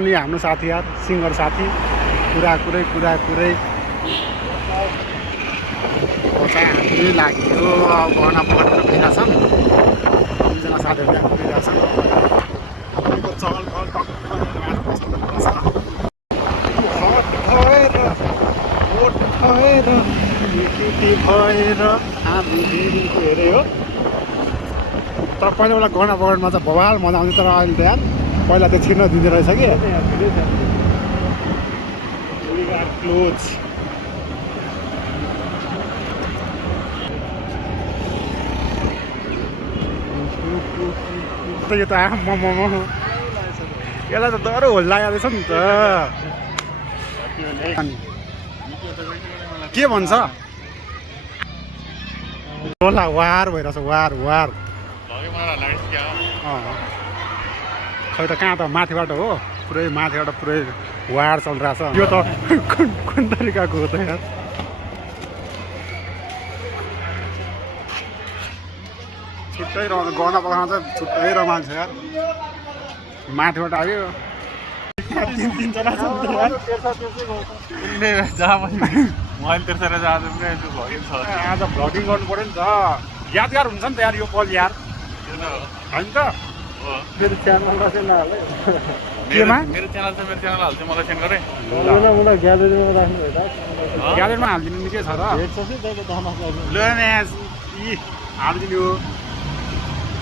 नि हाम्रो साथी यार सिङ्गर साथी कुरा कुरै बचा हान्दै लाग्यो गहना पकाएर गइरहेछन् दुईजना साथीहरू त्यहाँ गइरहेछन् तपाईँको चहल पहल भएर हामी हेरे हो तर पहिला बेला गहना पकाउनुमा चाहिँ बवाल मजा आउँथ्यो तर अहिले त यार पहिला त्यो छिर्न दिँदो रहेछ कि क्लोज यो त यसलाई त डह्रो होल लागेको रहेछ नि त के भन्छ होला वार भइरहेछ वार खै त कहाँ त माथिबाट हो पुरै माथिबाट पुरै वार चलिरहेछ यो त कुन तरिकाको हो त यार छुट्टै गहना पकाउन चाहिँ छुट्टै रमाइलो छ यार माथिबाट आयो तिनजना छ आज भ्लगिङ गर्नु पऱ्यो नि त यादगार हुन्छ नि त यार यो पल यार होइन त मेरो च्यानलमा चाहिँ नहाले केमा मेरो च्यानल हाल्छ मलाई सेन्ड गरे ग्यालरीमा राख्नु भयो त ग्यालरीमा हालिदिनु नि के छ र हालिदिनु हो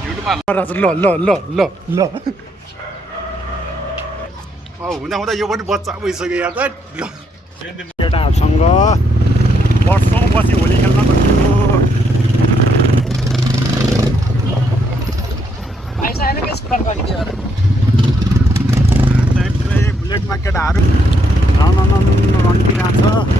युट्युबमा ल हुँदा यो पनि बच्चा भइसक्यो यार त केटाहरूसँग वर्षौँ पछि होली खेल्न गयो बुलेटमा केटाहरू रन्किरहेको छ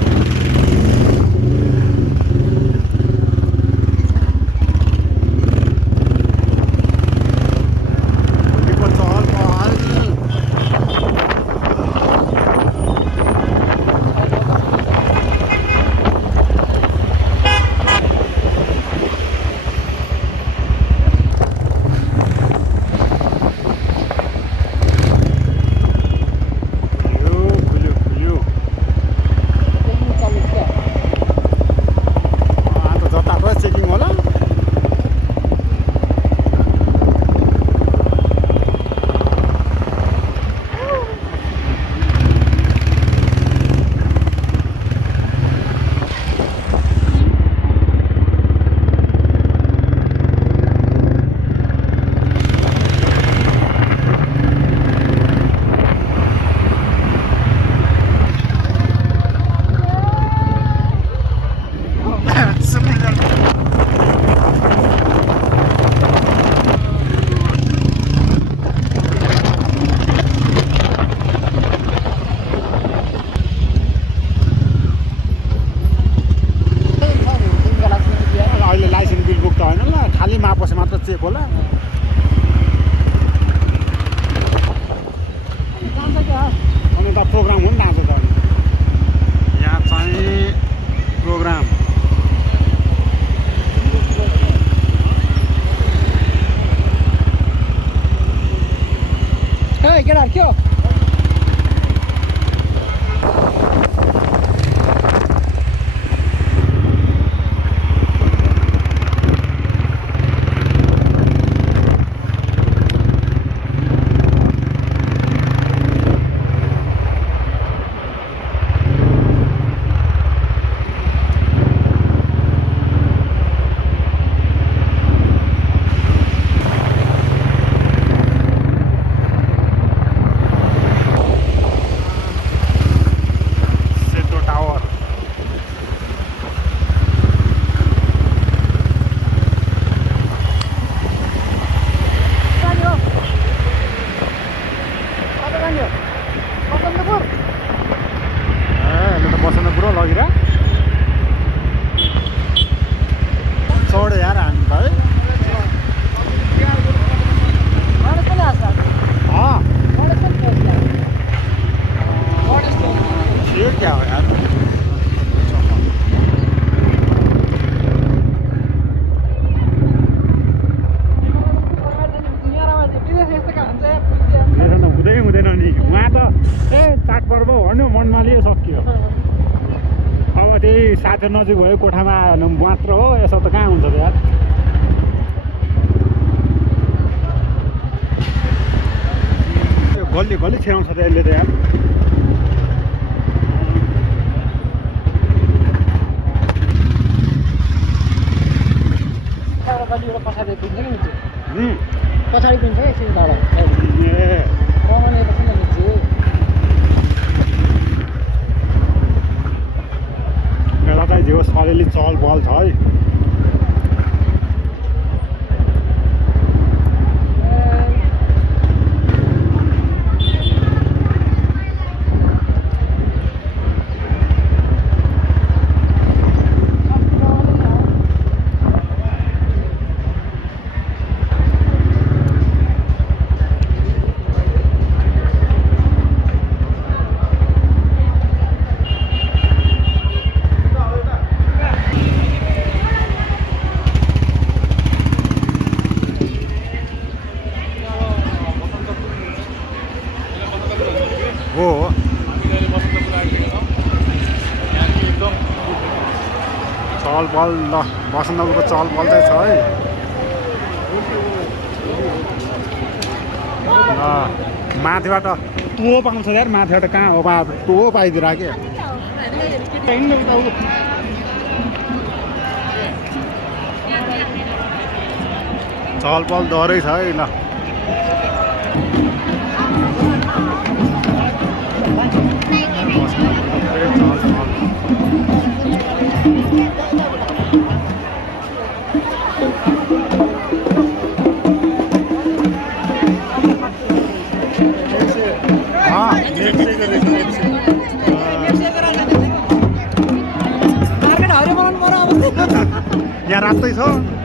चेक होला अनि त प्रोग्राम हो नि आज त यहाँ चाहिँ प्रोग्राम केटाहरू के हो नलिए सकियो अब त्यही साथीहरू नजिक भयो कोठामा मात्र हो यसो त कहाँ हुन्छ त यार गल्ली गल्ली छिराउँछ त यसले त यार पछाडि पिन्छ एकछिन तल कमाने त किन मिल्छु मेला चाहिँ जे होस् अलिअलि चहल पहल छ है हो चहल पहल ल बसन्तपुरको चहल पहल चाहिँ छ है ल माथिबाट टो पाउँछ यार माथिबाट कहाँ हो टो पाइदिएर के चहल पहल डरै छ है ल यहाँ रातै छ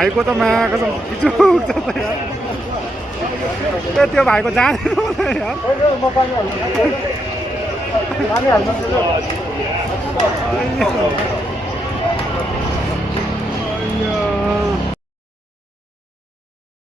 भाइको त माया कसम बिचुक छ त यार ए त्यो भाइको जाँदैन यार म पानी हाल्नु